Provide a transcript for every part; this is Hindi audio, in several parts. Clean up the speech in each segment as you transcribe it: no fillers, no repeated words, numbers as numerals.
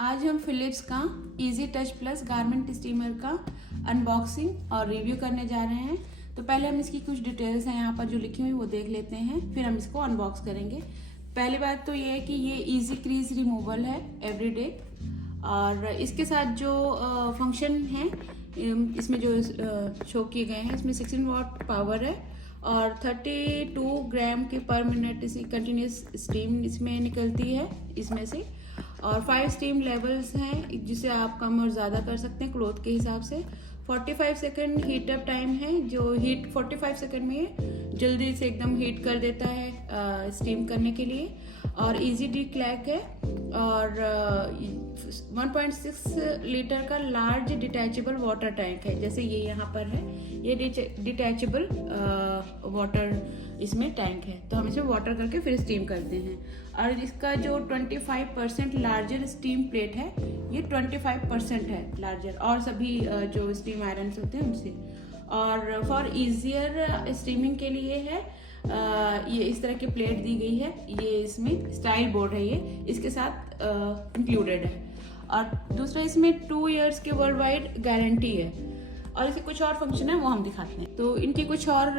आज हम फिलिप्स का easy touch plus garment steamer का अनबॉक्सिंग और रिव्यू करने जा रहे हैं। तो पहले हम इसकी कुछ डिटेल्स हैं यहाँ पर जो लिखी हुई वो देख लेते हैं, फिर हम इसको अनबॉक्स करेंगे। पहली बात तो ये है कि ये इजी क्रीज रिमूवल है एवरीडे, और इसके साथ जो फंक्शन है इसमें जो शो किए गए हैं, इसमें 16 वाट पावर है और 32 ग्राम की पर मिनट इसी कंटिन्यूस स्टीम इसमें निकलती है इसमें से, और 5 स्टीम लेवल्स हैं जिसे आप कम और ज़्यादा कर सकते हैं क्लॉथ के हिसाब से। 45 सेकंड हीट अप टाइम है, जो हीट 45 सेकंड में ये जल्दी से एकदम हीट कर देता है स्टीम करने के लिए, और इजी डिक्लैक है, और 1.6 लीटर का लार्ज डिटैचेबल वाटर टैंक है, जैसे ये यहाँ पर है, ये डिटैचेबल वाटर इसमें टैंक है, तो हम इसमें वाटर करके फिर स्टीम करते हैं। और इसका जो 25% लार्जर स्टीम प्लेट है, ये 25% है लार्जर, और सभी जो स्टीम आयरन होते हैं उनसे। और फॉर इजियर स्टीमिंग के लिए है ये इस तरह की प्लेट दी गई है, ये इसमें स्टाइल बोर्ड है, ये इसके साथ इंक्लूडेड है। और दूसरा इसमें 2 इयर्स के वर्ल्ड वाइड गारंटी है, और इसके कुछ और फंक्शन है वो हम दिखाते हैं। तो इनकी कुछ और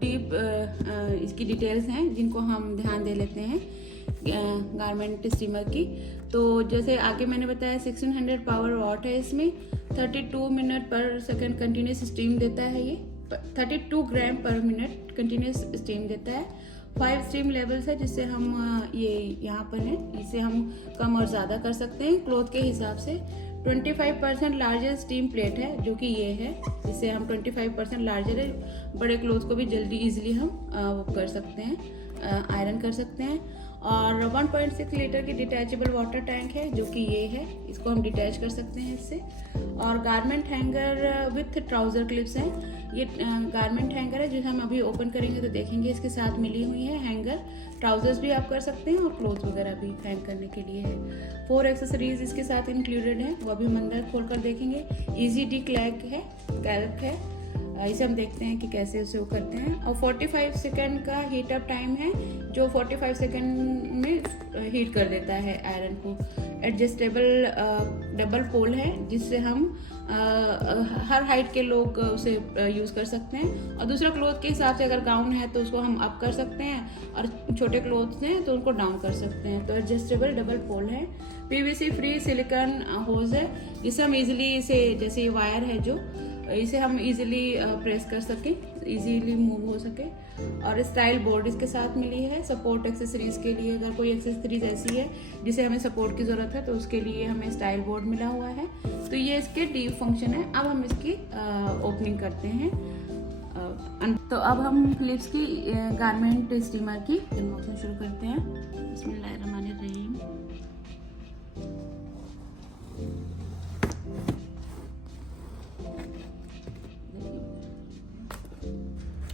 डीप इसकी डिटेल्स हैं जिनको हम ध्यान दे लेते हैं गारमेंट स्टीमर की। तो जैसे आगे मैंने बताया 1600 पावर वॉट है, इसमें 32 मिनट पर सेकंड कंटिन्यूस स्टीम देता है, ये 32 ग्राम पर मिनट कंटिन्यूस स्टीम देता है। 5 स्टीम लेवल्स है जिससे हम ये यहाँ पर है, इसे हम कम और ज़्यादा कर सकते हैं क्लॉथ के हिसाब से। 25% लार्जर स्टीम प्लेट है, जो कि ये है, इससे हम 25% लार्जर है, बड़े क्लॉथ को भी जल्दी इजीली हम वो कर सकते हैं, आयरन कर सकते हैं। और 1.6 लीटर की डिटैचेबल वाटर टैंक है, जो कि ये है, इसको हम डिटैच कर सकते हैं इससे। और garment hanger with trouser clips हैं, ये गारमेंट हैंगर है जिसे हम अभी ओपन करेंगे तो देखेंगे इसके साथ मिली हुई है हैंगर। ट्राउजर्स भी आप कर सकते हैं और क्लोथ्स वगैरह भी हैंग करने के लिए है। 4 एक्सेसरीज इसके साथ इंक्लूडेड है, वो अभी हम अंदर खोलकर देखेंगे। इजी डिक्लैक है, कैल्क है, इसे हम देखते हैं कि कैसे उसे वो करते हैं। और 45 सेकंड का हीट अप टाइम है, जो 45 सेकंड में हीट कर देता है आयरन को। एडजस्टेबल डबल पोल है, जिससे हम हर हाइट के लोग उसे यूज़ कर सकते हैं। और दूसरा क्लॉथ के हिसाब से अगर गाउन है तो उसको हम अप कर सकते हैं, और छोटे क्लॉथ्स हैं तो उनको डाउन कर सकते हैं। तो एडजस्टेबल डबल पोल है। पीवीसी फ्री सिलिकॉन होज है, जिससे हम इजीली इसे, जैसे ये वायर है जो, इसे हम इजीली प्रेस कर सकें, इजीली मूव हो सके। और स्टाइल बोर्ड इसके साथ मिली है सपोर्ट एक्सेसरीज के लिए, अगर कोई एक्सेसरीज ऐसी है जिसे हमें सपोर्ट की ज़रूरत है तो उसके लिए हमें स्टाइल बोर्ड मिला हुआ है। तो ये इसके डीप फंक्शन है। अब हम इसकी ओपनिंग करते हैं। तो अब हम फिलिप्स की गारमेंट स्टीमर की अनबॉक्सिंग शुरू करते हैं। बिस्मिल्लाहिर्रहमानिर्रहीम।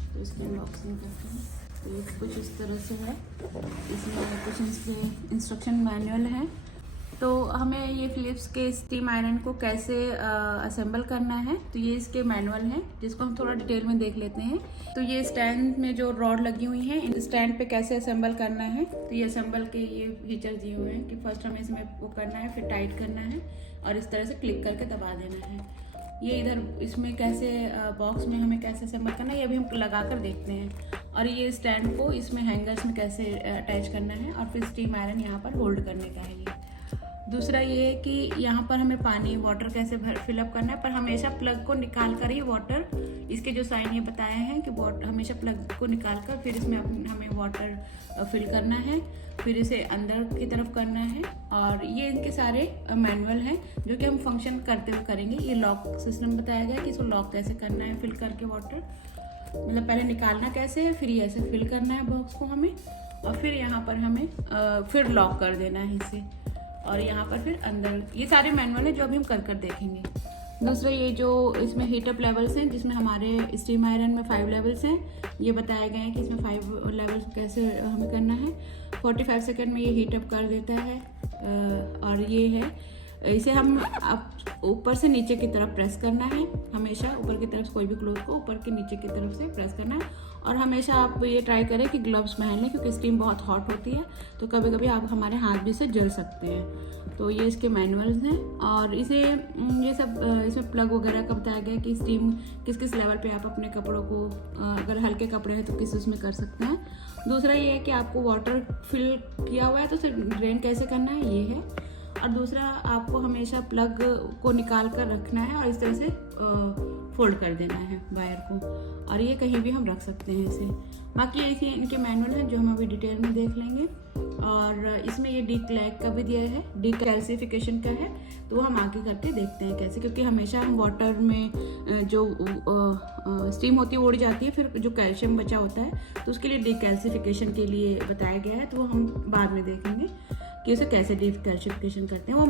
तो इसकी अनबॉक्सिंग करते हैं। तो ये कुछ इस तरह से है, इसमें कुछ इसके इंस्ट्रक्शन मैनुअल है। तो हमें ये फिलिप्स के स्टीम आयरन को कैसे असेंबल करना है, तो ये इसके मैनुअल है, जिसको हम थोड़ा डिटेल में देख लेते हैं। तो ये स्टैंड में जो रॉड लगी हुई हैं, इन स्टैंड पे कैसे असेंबल करना है, तो ये असेंबल के ये फीचर दिए हुए हैं कि फर्स्ट हमें इसमें वो करना है, फिर टाइट करना है और इस तरह से क्लिक करके दबा देना है। ये इधर इसमें कैसे बॉक्स में हमें कैसे असेंबल करना है, ये अभी हम लगा कर देखते हैं। और ये स्टैंड को इसमें हैंगर्स में कैसे अटैच करना है, और फिर स्टीम आयरन यहाँ पर होल्ड करने का है। ये दूसरा ये है कि यहाँ पर हमें पानी वाटर कैसे फिलअप करना है, पर हमेशा प्लग को निकाल कर ही वाटर, इसके जो साइन ये बताए हैं कि हमेशा प्लग को निकाल कर फिर इसमें हमें वाटर फिल करना है, फिर इसे अंदर की तरफ करना है। और ये इनके सारे मैनुअल हैं जो कि हम फंक्शन करते हुए करेंगे। ये लॉक सिस्टम बताया गया कि इसको लॉक कैसे करना है, फिल करके वाटर, मतलब पहले निकालना कैसे है, फिर ये ऐसे फिल करना है बॉक्स को हमें, और फिर यहाँ पर हमें फिर लॉक कर देना है इसे, और यहाँ पर फिर अंदर। ये सारे मैनुअल है जो अभी हम कर देखेंगे। दूसरा ये जो इसमें हीटअप लेवल्स हैं, जिसमें हमारे स्टीम आयरन में 5 लेवल्स हैं, ये बताया गया है कि इसमें 5 लेवल्स कैसे हमें करना है। 45 सेकंड में ये हीटअप कर देता है। और ये है इसे हम अब ऊपर से नीचे की तरफ प्रेस करना है, हमेशा ऊपर की तरफ कोई भी क्लोथ को ऊपर के नीचे की तरफ से प्रेस करना है। और हमेशा आप ये ट्राई करें कि ग्लव्स पहन लें, क्योंकि स्टीम बहुत हॉट होती है तो कभी कभी आप हमारे हाथ भी से जल सकते हैं। तो ये इसके मैनुअल्स हैं और इसे ये सब इसमें प्लग वगैरह का बताया गया कि स्टीम किस किस लेवल पे आप अपने कपड़ों को, अगर हल्के कपड़े हैं तो किस उसमें कर सकते हैं। दूसरा ये है कि आपको वाटर फिल किया हुआ है तो उसे ड्रेन कैसे करना है, ये है। और दूसरा आपको हमेशा प्लग को निकाल कर रखना है और इस तरह से फोल्ड कर देना है वायर को, और ये कहीं भी हम रख सकते हैं इसे। बाकी ऐसे इनके मैनुअल हैं जो हम अभी डिटेल में देख लेंगे। और इसमें ये डीक्लैग का भी दिया है, डीकैल्सिफिकेशन का है, तो हम आगे करके देखते हैं कैसे, क्योंकि हमेशा हम वाटर में जो स्टीम होती है उड़ जाती है, फिर जो कैल्शियम बचा होता है तो उसके लिए डीकैल्सिफिकेशन के लिए बताया गया है, तो वो हम बाद में देखेंगे कि उसे कैसे डीकैल्सिफिकेशन करते हैं। वो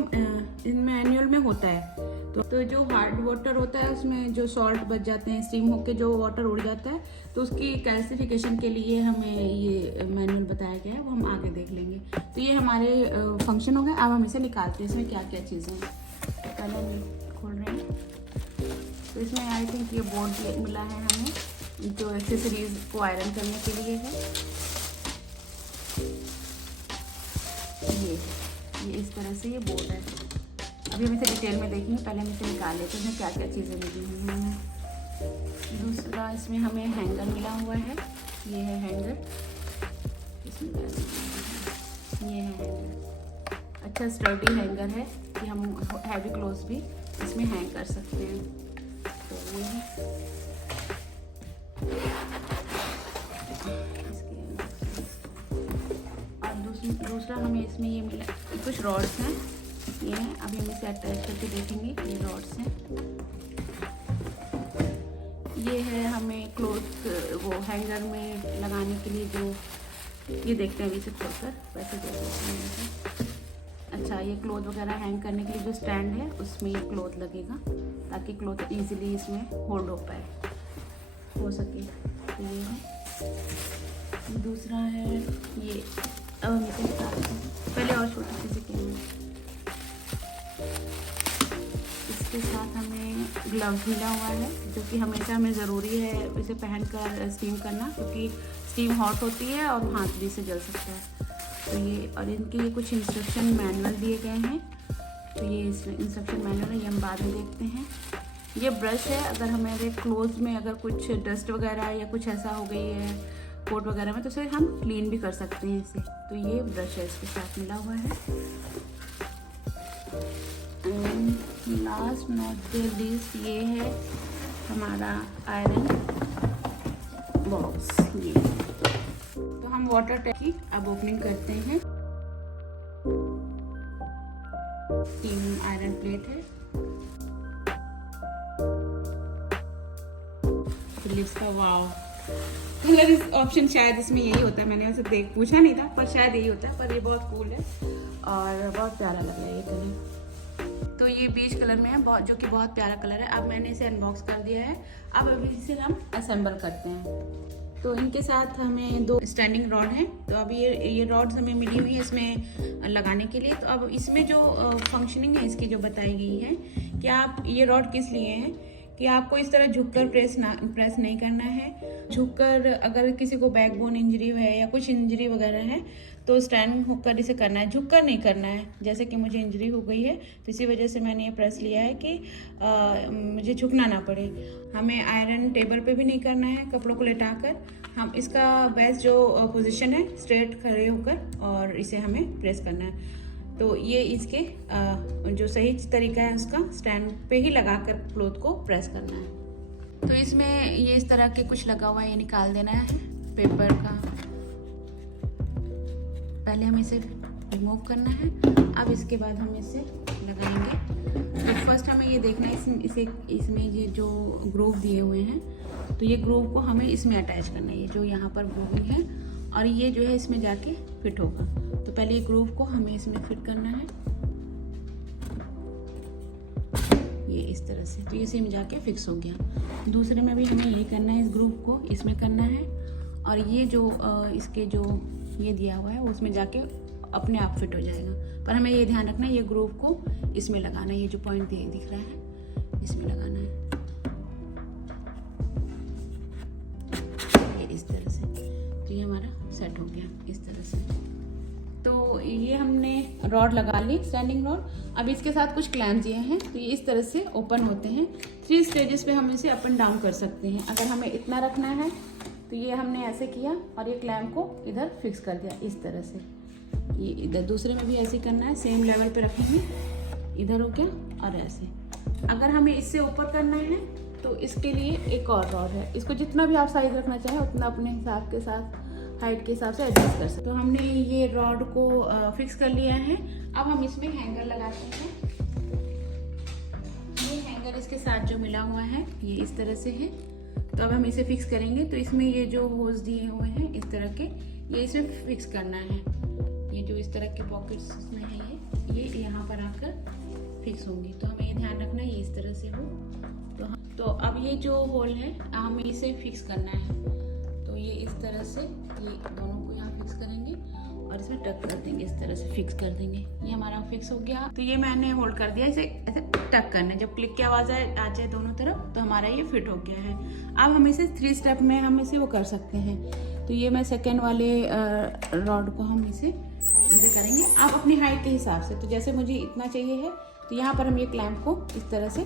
इन मैनुअल में होता है। तो जो हार्ड वाटर होता है उसमें जो सॉल्ट बच जाते हैं, स्टीम होकर जो वाटर उड़ जाता है, तो उसकी कैल्सिफिकेशन के लिए हमें ये मैनुअल बताया गया है, वो हम आगे देख लेंगे। तो ये हमारे फंक्शन हो गए। अब हम इसे निकालते हैं, इसमें क्या क्या चीज़ें हैं। पहले हम खोल रहे हैं, तो इसमें आई थिंक ये बोर्ड मिला है हमें जो एक्सेसरीज को आयरन करने के लिए है। ये इस तरह से ये बोर्ड है। अभी हम इसे डिटेल में देखेंगे, पहले हम इसे निकाल लेते हैं क्या क्या चीज़ें मिली हुई हैं हमें। दूसरा इसमें हमें हैंगर मिला हुआ है, ये है हैंगर, इसमें ये है हैंगर। अच्छा स्टर्डी हैंगर है कि हम हैवी क्लोथ्स भी इसमें हैंग कर सकते हैं। तो ये है दूसरा हमें इसमें ये मिला, कुछ रॉड्स हैं, ये हैं। अभी हम इसे अटैच करके देखेंगे, ये रॉड्स हैं। ये है हमें क्लोथ वो हैंगर में लगाने के लिए जो, ये देखते हैं अभी से खोलकर, वैसे देख सकते हैं। अच्छा ये क्लोथ वगैरह हैंग करने के लिए जो स्टैंड है उसमें ये क्लोथ लगेगा ताकि क्लोथ इजीली इसमें होल्ड हो सके। तो ये है। दूसरा है ये, अब हम इसे निकालते हैं। पहले और छोटी चीज़ें क्या हैं, इसके साथ हमें ग्लव्स मिला हुआ है जो कि हमेशा हमें ज़रूरी है इसे पहनकर स्टीम करना, क्योंकि स्टीम हॉट होती है और हाथ भी इसे जल सकता है। तो ये और इनके ये कुछ इंस्ट्रक्शन मैनुअल दिए गए हैं, तो ये इंस्ट्रक्शन मैनुअल है, ये हम बाद में देखते हैं। ये ब्रश है, अगर हमारे क्लोथ में अगर कुछ डस्ट वगैरह या कुछ ऐसा हो गई है कोट वगैरह में तो उसे हम क्लीन भी कर सकते हैं इसे। तो ये ब्रश है, इसके साथ मिला हुआ है। लास्ट नॉट द लीस्ट ये है हमारा आयरन बॉक्स। ये तो हम वाटर टैंक की अब ओपनिंग करते हैं। 3 आयरन प्लेट है, फिलिप्स का। वाव, कलर इस ऑप्शन शायद इसमें यही होता है, मैंने वैसे पूछा नहीं था पर शायद यही होता है, पर ये बहुत कूल है और बहुत प्यारा लग रहा है ये कलर। तो ये बीच कलर में है, जो कि बहुत प्यारा कलर है। अब मैंने इसे अनबॉक्स कर दिया है, अब अभी इसे हम असेंबल करते हैं। तो इनके साथ हमें 2 स्टैंडिंग रॉड हैं, तो अभी ये रॉड्स हमें मिली हुई है इसमें लगाने के लिए। तो अब इसमें जो फंक्शनिंग है इसकी जो बताई गई है कि आप ये रॉड किस लिए हैं, कि आपको इस तरह झुककर प्रेस नहीं करना है। झुककर अगर किसी को बैकबोन इंजरी है या कुछ इंजरी वगैरह है तो स्टैंड होकर इसे करना है, झुककर नहीं करना है। जैसे कि मुझे इंजरी हो गई है तो इसी वजह से मैंने ये प्रेस लिया है कि मुझे झुकना ना पड़े। हमें आयरन टेबल पे भी नहीं करना है कपड़ों को लेटाकर, हम इसका बेस्ट जो पोजीशन है स्ट्रेट खड़े होकर और इसे हमें प्रेस करना है। तो ये इसके जो सही तरीका है उसका स्टैंड पे ही लगाकर क्लोथ को प्रेस करना है। तो इसमें ये इस तरह के कुछ लगा हुआ है, ये निकाल देना है पेपर का। पहले हमें इसे रिमूव करना है, अब इसके बाद हम इसे लगाएंगे। तो फर्स्ट हमें ये देखना है इसमें ये जो ग्रूव दिए हुए हैं, तो ये ग्रूव को हमें इसमें अटैच करना है। ये जो यहाँ पर ग्रूविंग है और ये जो है इसमें जाके फिट होगा। तो पहले ये ग्रूव को हमें इसमें फिट करना है, ये इस तरह से। तो ये इसी में जाके फिक्स हो गया। दूसरे में भी हमें यही करना है, इस ग्रूव को इसमें करना है और ये जो इसके जो ये दिया हुआ है वो उसमें जाके अपने आप फिट हो जाएगा। पर हमें ये ध्यान रखना है ये ग्रूव को इसमें लगाना है, ये जो पॉइंट दिख रहा है इसमें लगाना है, ये इस तरह से। तो ये हमारा सेट हो गया इस तरह से। तो ये हमने रॉड लगा ली, स्टैंडिंग रॉड। अब इसके साथ कुछ क्लैम्प दिए हैं, तो ये इस तरह से ओपन होते हैं। 3 स्टेजेस पे हम इसे अप एंड डाउन कर सकते हैं। अगर हमें इतना रखना है तो ये हमने ऐसे किया और ये क्लैम्प को इधर फिक्स कर दिया इस तरह से। ये इधर दूसरे में भी ऐसे करना है, सेम लेवल पे रखेंगे, इधर हो गया और ऐसे। अगर हमें इससे ऊपर करना है तो इसके लिए एक और रॉड है, इसको जितना भी आप साइज रखना चाहें उतना अपने हिसाब के साथ, हाइट के हिसाब से एडजस्ट कर सकते। तो हमने ये रॉड को फिक्स कर लिया है। अब हम इसमें हैंगर लगाते हैं। ये हैंगर इसके साथ जो मिला हुआ है ये इस तरह से है। तो अब हम इसे फिक्स करेंगे। तो इसमें ये जो होल्स दिए हुए हैं इस तरह के, ये इसमें फिक्स करना है। ये जो इस तरह के पॉकेट्स इसमें है ये यहाँ पर आकर फिक्स होंगी। तो हमें ये ध्यान रखना है ये इस तरह से हो। तो अब ये जो होल है हमें इसे फिक्स करना है। तो ये इस तरह से ये दोनों को यहाँ फिक्स करेंगे और इसमें टक कर देंगे, इस तरह से फिक्स कर देंगे। ये हमारा फिक्स हो गया। तो ये मैंने होल्ड कर दिया, इसे ऐसे टक करना है। जब क्लिक की आवाज़ आ जाए दोनों तरफ तो हमारा ये फिट हो गया है। अब हम इसे 3 स्टेप में हम इसे वो कर सकते हैं। तो ये मैं सेकेंड वाले रॉड को हम इसे ऐसे करेंगे, आप अपनी हाइट के हिसाब से। तो जैसे मुझे इतना चाहिए है तो यहाँ पर हम ये क्लैम्प को इस तरह से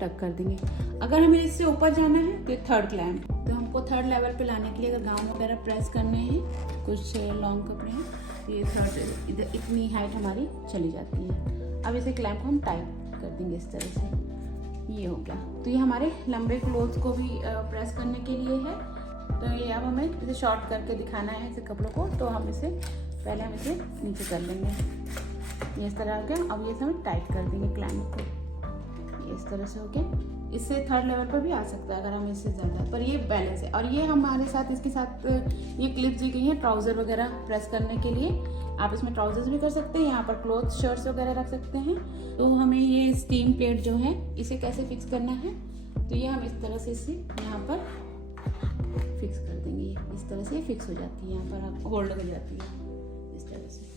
टक कर देंगे। अगर हमें इससे ऊपर जाना है तो 3rd क्लैम्प। तो हमको 3rd लेवल पे लाने के लिए अगर गाउन वगैरह प्रेस करने हैं, कुछ लॉन्ग कपड़े हैं, तो ये 3rd इधर इतनी हाइट हमारी चली जाती है। अब इसे क्लैम्प को हम टाइट कर देंगे इस तरह से। ये हो गया। तो ये हमारे लंबे क्लोथ्स को भी प्रेस करने के लिए है। तो ये अब हमें इसे शॉर्ट करके दिखाना है इसे कपड़ों को। तो हम इसे पहले हम इसे नीचे कर लेंगे, ये इस तरह हो गया। अब ये हम टाइट कर देंगे क्लैम्प को, इस तरह से हो गया। इससे 3rd लेवल पर भी आ सकता है अगर हम इससे ज़्यादा, पर ये बैलेंस है। और ये हमारे साथ इसके साथ ये क्लिप्स दी गई हैं ट्राउज़र वगैरह प्रेस करने के लिए। आप इसमें ट्राउजर्स भी कर सकते हैं, यहाँ पर क्लोथ शर्ट्स वगैरह रख सकते हैं। तो हमें ये स्टीम प्लेट जो है इसे कैसे फिक्स करना है, तो ये हम इस तरह से इसे यहाँ पर फिक्स कर देंगे। इस तरह से फिक्स हो जाती है, यहाँ पर होल्ड कर जाती है इस तरह से।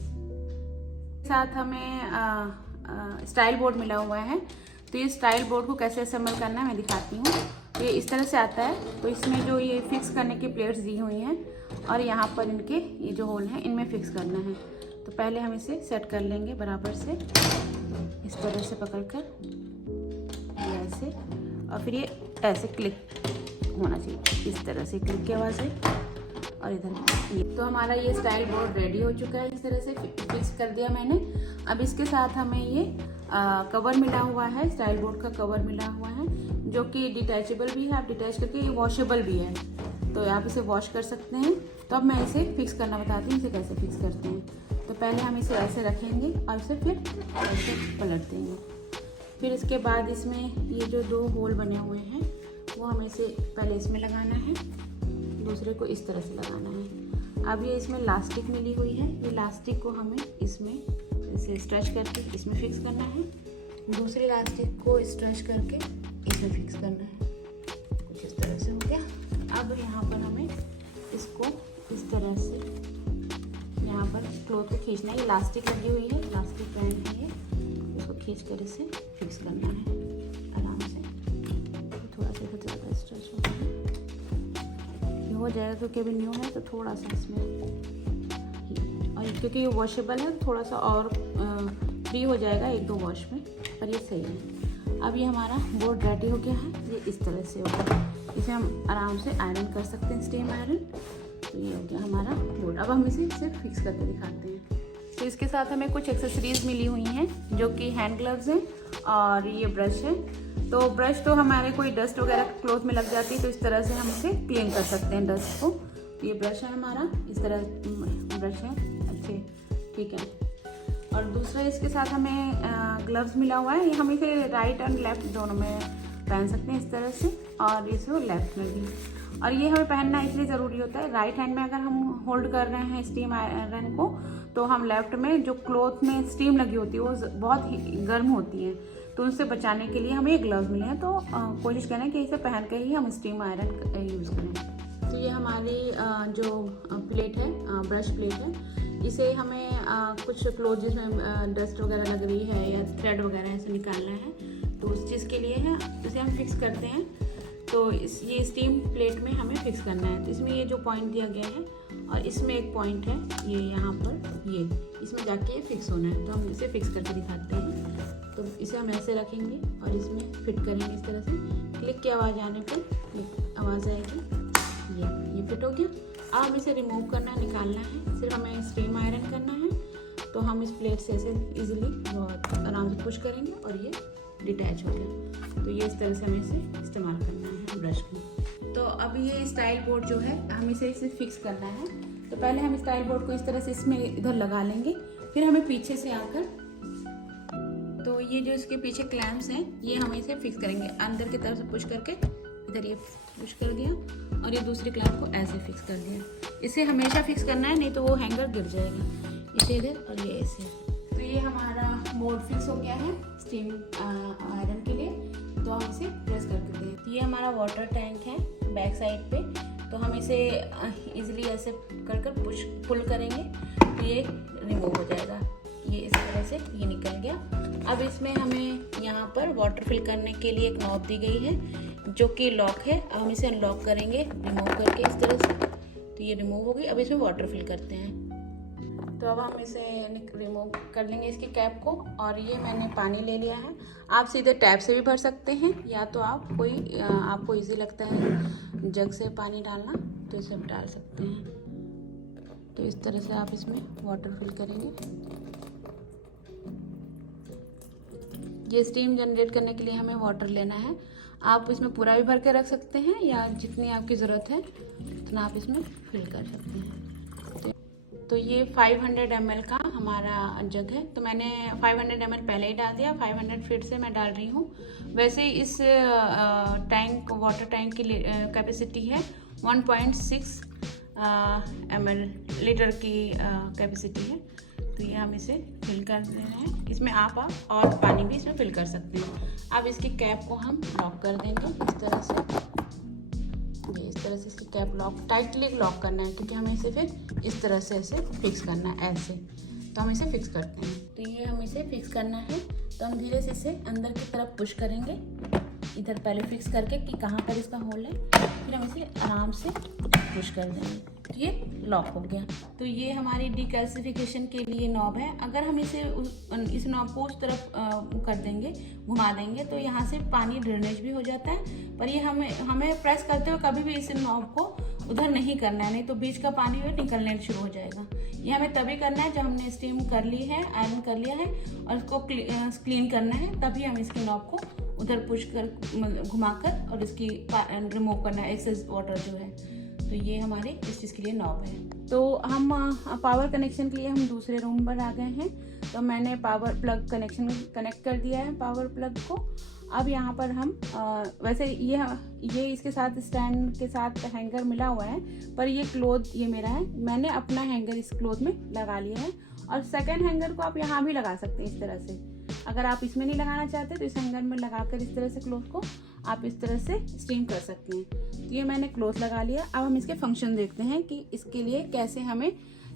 साथ हमें स्टाइल बोर्ड मिला हुआ है। तो ये स्टाइल बोर्ड को कैसे असेंबल करना है मैं दिखाती हूँ। तो ये इस तरह से आता है। तो इसमें जो ये फिक्स करने की प्लेट्स दी हुई हैं और यहाँ पर इनके ये जो होल हैं इनमें फिक्स करना है। तो पहले हम इसे सेट कर लेंगे बराबर से, इस तरह से पकड़कर ऐसे, और फिर ये ऐसे क्लिक होना चाहिए, इस तरह से क्लिक की आवाज़ है। और इधर ये तो हमारा ये स्टाइल बोर्ड रेडी हो चुका है। इस तरह से फिक्स कर दिया मैंने। अब इसके साथ हमें ये कवर मिला हुआ है, स्टाइल बोर्ड का कवर मिला हुआ है जो कि डिटैचेबल भी है। आप डिटैच करके ये वॉशेबल भी है, तो आप इसे वॉश कर सकते हैं। तो अब मैं इसे फिक्स करना बताती हूँ, इसे कैसे फिक्स करते हैं। तो पहले हम इसे ऐसे रखेंगे और इसे फिर ऐसे पलट देंगे। फिर इसके बाद इसमें ये जो 2 होल बने हुए हैं वो हमें इसे पहले इसमें लगाना है, दूसरे को इस तरह से लगाना है। अब ये इसमें लास्टिक मिली हुई है, ये लास्टिक को हमें इसमें इसे स्ट्रेच करके इसमें फिक्स करना है, दूसरी लास्टिक को स्ट्रेच करके इसमें फिक्स करना है। कुछ इस तरह से हो गया। अब यहाँ पर हमें इसको इस तरह से यहाँ पर क्लॉथ को खींचना है। ये लास्टिक लगी हुई है, लास्टिक बैंड है, इसको खींच कर इसे फिक्स करना है आराम से। थोड़ा सा ज़्यादा स्ट्रेच हो जाएगा क्योंकि अभी न्यू है, तो थोड़ा सा इसमें, और क्योंकि ये वॉशेबल है थोड़ा सा और फ्री हो जाएगा 1-2 वॉश में, पर ये सही है। अब ये हमारा बोर्ड रेडी हो गया है। ये इस तरह से होगा, इसे हम आराम से आयरन कर सकते हैं, स्टीम आयरन। तो ये हो गया हमारा बोर्ड। अब हम इसे सिर्फ फिक्स करके दिखाते हैं। तो इसके साथ हमें कुछ एक्सेसरीज मिली हुई हैं जो कि हैंड ग्लव्स हैं और ये ब्रश है। तो ब्रश तो हमारे कोई डस्ट वगैरह क्लॉथ में लग जाती है, तो इस तरह से हम इसे क्लीन कर सकते हैं डस्ट को। तो ये ब्रश है हमारा, इस तरह ब्रश है, अच्छे, ठीक है। और दूसरा इसके साथ हमें ग्लव्स मिला हुआ है। ये हम इसे राइट एंड लेफ्ट दोनों में पहन सकते हैं इस तरह से, और इसे लेफ्ट में भी। और ये हमें पहनना इसलिए ज़रूरी होता है, राइट हैंड में अगर हम होल्ड कर रहे हैं स्टीम आयरन को, तो हम लेफ्ट में जो क्लॉथ में स्टीम लगी होती है वो बहुत ही गर्म होती है, तो उनसे बचाने के लिए हमें ये ग्लव्स मिले हैं। तो कोशिश करें कि इसे पहन के ही हम स्टीम आयरन यूज़ करें। तो ये हमारी जो प्लेट है, ब्रश प्लेट है, इसे हमें कुछ क्लोथ जिसमें डस्ट वगैरह लग रही है या थ्रेड वगैरह ऐसे निकालना है, तो उस चीज़ के लिए है, इसे हम फिक्स करते हैं। तो ये स्टीम प्लेट में हमें फिक्स करना है। तो इसमें ये जो पॉइंट दिया गया है और इसमें एक पॉइंट है, ये यहाँ पर, ये इसमें जाके ये फिक्स होना है। तो हम इसे फिक्स करके दिखाते हैं। तो इसे हम ऐसे रखेंगे और इसमें फिट करेंगे इस तरह से। क्लिक की आवाज़ आने पर आवाज़ आएगी, ये फिट हो गया। अब हम इसे रिमूव करना है, निकालना है, सिर्फ हमें स्टीम आयरन करना है। तो हम इस प्लेट से ऐसे इजीली बहुत आराम से पुश करेंगे और ये डिटैच हो गया। तो ये इस तरह से हमें इसे इस्तेमाल करना है ब्रश को। तो अब ये स्टाइल बोर्ड जो है हम इसे फिक्स करना है। तो पहले हम स्टाइल बोर्ड को इस तरह से इसमें इधर लगा लेंगे, फिर हमें पीछे से आकर, तो ये जो इसके पीछे क्लैम्प्स हैं ये हम इसे फिक्स करेंगे। अंदर की तरफ से पुश करके इधर ये पुश कर दिया और ये दूसरे क्लैम्प को ऐसे फिक्स कर दिया। इसे हमेशा फिक्स करना है, नहीं तो वो हैंगर गिर जाएगा। इसे इधर और ये ऐसे। तो ये हमारा बोर्ड फिक्स हो गया है स्टीम आयरन के लिए। तो हम इसे प्रेस करके दें। तो ये हमारा वाटर टैंक है बैक साइड पे। तो हम इसे इजीली ऐसे कर पुश पुल करेंगे तो ये रिमूव हो जाएगा। ये इस तरह से ये निकल गया। अब इसमें हमें यहाँ पर वाटर फिल करने के लिए एक नॉब दी गई है जो कि लॉक है। अब हम इसे अनलॉक करेंगे रिमूव करके इस तरह से। तो ये रिमूव हो गई। अब इसमें वाटर फिल करते हैं। तो अब हम इसे रिमूव कर लेंगे इसकी कैप को। और ये मैंने पानी ले लिया है। आप सीधे टैप से भी भर सकते हैं या तो आप आपको इजी लगता है जग से पानी डालना तो इसे आप डाल सकते हैं। तो इस तरह से आप इसमें वाटर फिल करेंगे। ये स्टीम जनरेट करने के लिए हमें वाटर लेना है। आप इसमें पूरा भी भर के रख सकते हैं या जितनी आपकी ज़रूरत है उतना आप इसमें फिल कर सकते हैं। तो ये 500 ml का हमारा जग है। तो मैंने 500 ml पहले ही डाल दिया, 500 फिर से मैं डाल रही हूँ। वैसे इस टैंक वाटर टैंक की कैपेसिटी है 1.6 लीटर की कैपेसिटी है। तो ये हम इसे फिल कर रहे हैं। इसमें आप और पानी भी इसमें फिल कर सकते हैं। अब इसकी कैप को हम लॉक कर देंगे इस तरह से। ये इस तरह से इसकी कैप लॉक टाइटली लॉक करना है क्योंकि हमें इसे फिर इस तरह से ऐसे फिक्स करना है ऐसे। तो हम इसे फिक्स करते हैं। तो ये हम इसे फिक्स करना है। तो हम धीरे से इसे अंदर की तरफ पुश करेंगे, इधर पहले फिक्स करके कि कहाँ पर इसका होल है, फिर हम इसे आराम से पुश कर देंगे। तो ये लॉक हो गया। तो ये हमारी डिकैल्सिफिकेशन के लिए नॉब है। अगर हम इस नॉब को उस तरफ कर देंगे, घुमा देंगे, तो यहाँ से पानी ड्रेनेज भी हो जाता है। पर ये हमें प्रेस करते हुए कभी भी इस नॉब को उधर नहीं करना है, नहीं तो बीच का पानी निकलने शुरू हो जाएगा। ये हमें तभी करना है जब हमने स्टीम कर ली है, आयरन कर लिया है और इसको क्लीन करना है, तभी हम इसकी नॉब को उधर पुश कर घुमाकर और इसकी रिमूव करना है एक्सेस वाटर जो है। तो ये हमारे इस चीज़ के लिए नॉब है। तो हम पावर कनेक्शन के लिए हम दूसरे रूम पर आ गए हैं। तो मैंने पावर प्लग कनेक्शन कनेक्ट कर दिया है पावर प्लग को। अब यहाँ पर हम वैसे ये इसके साथ स्टैंड के साथ हैंगर मिला हुआ है, पर ये क्लोथ ये मेरा है, मैंने अपना हैंगर इस क्लोथ में लगा लिया है। और सेकंड हैंगर को आप यहाँ भी लगा सकते हैं इस तरह से। अगर आप इसमें नहीं लगाना चाहते तो इस हैंगर में लगाकर इस तरह से क्लोथ को आप इस तरह से स्टीम कर सकते हैं। तो ये मैंने क्लोथ लगा लिया। अब हम इसके फंक्शन देखते हैं कि इसके लिए कैसे हमें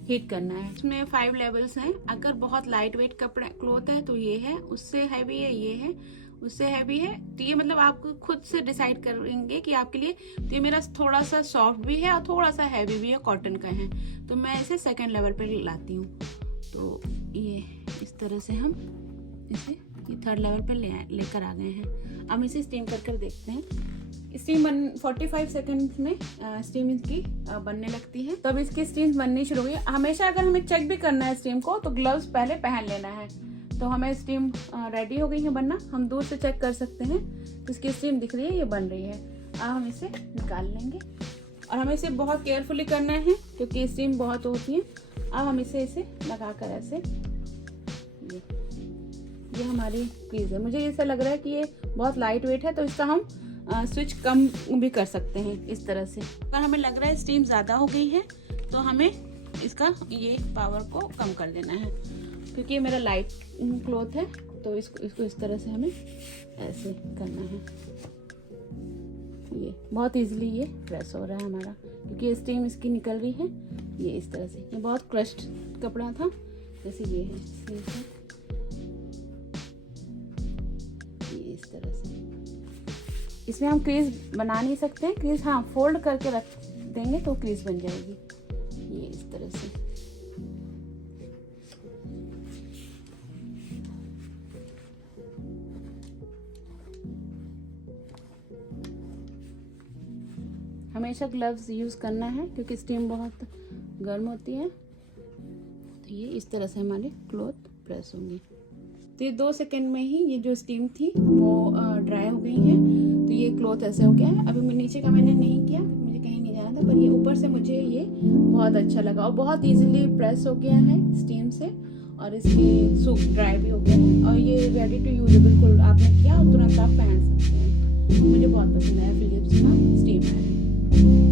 हीट करना है। इसमें 5 लेवल्स हैं। अगर बहुत लाइट वेट कपड़ा क्लोथ है तो ये है, उससे हैवी है ये है, उससे हैवी है। तो ये मतलब आप खुद से डिसाइड करेंगे कि आपके लिए। तो ये मेरा थोड़ा सा सॉफ्ट भी है और थोड़ा सा हैवी भी है, कॉटन का है। तो मैं इसे सेकेंड लेवल पर लाती हूँ। तो ये इस तरह से हम इसे थर्ड लेवल पर लेकर आ गए हैं। अब इसे स्टीम कर देखते हैं। स्टीम 45 सेकंड में स्टीम इसकी बनने लगती है। तब इसकी स्टीम बननी शुरू हुई। हमेशा अगर हमें चेक भी करना है स्टीम को तो ग्लव्स पहले पहन लेना है। तो हमें स्टीम रेडी हो गई है बनना। हम दूर से चेक कर सकते हैं। इसकी स्टीम दिख रही है, ये बन रही है। अब हम इसे निकाल लेंगे और हमें इसे बहुत केयरफुली करना है क्योंकि स्टीम बहुत होती है। अब हम इसे लगाकर ऐसे ये हमारी चीज़ है। मुझे ऐसा लग रहा है कि ये बहुत लाइट वेट है, तो इसका हम स्विच कम भी कर सकते हैं इस तरह से। अगर हमें लग रहा है स्टीम ज़्यादा हो गई है तो हमें इसका ये पावर को कम कर देना है। क्योंकि ये मेरा लाइट क्लॉथ है तो इसको इस तरह से हमें ऐसे करना है। ये बहुत इजीली ये प्रेस हो रहा है हमारा क्योंकि स्टीम इसकी निकल रही है। ये इस तरह से ये बहुत क्रश्ड कपड़ा था, जैसे ये है स्लीव है, ये इस तरह से। इसमें हम क्रीज बना नहीं सकते हैं, क्रीज हाँ फोल्ड करके रख देंगे तो क्रीज बन जाएगी, ये इस तरह से। हमेशा ग्लव्स यूज़ करना है क्योंकि स्टीम बहुत गर्म होती है। तो ये इस तरह से हमारे क्लॉथ प्रेस होंगे। तो ये 2 सेकंड में ही ये जो स्टीम थी वो ड्राई हो गई है। तो ये क्लॉथ ऐसे हो गया है। अभी मैं नीचे का मैंने नहीं किया क्योंकि मुझे कहीं नहीं जाना था, पर ये ऊपर से मुझे ये बहुत अच्छा लगा और बहुत ईजिली प्रेस हो गया है स्टीम से, और इसकी सूप ड्राई भी हो गया है और ये रेडी टू यूज। बिल्कुल आपने किया और तुरंत आप पहन सकते हैं। मुझे बहुत पसंद आया फिलिप्स का स्टीम है।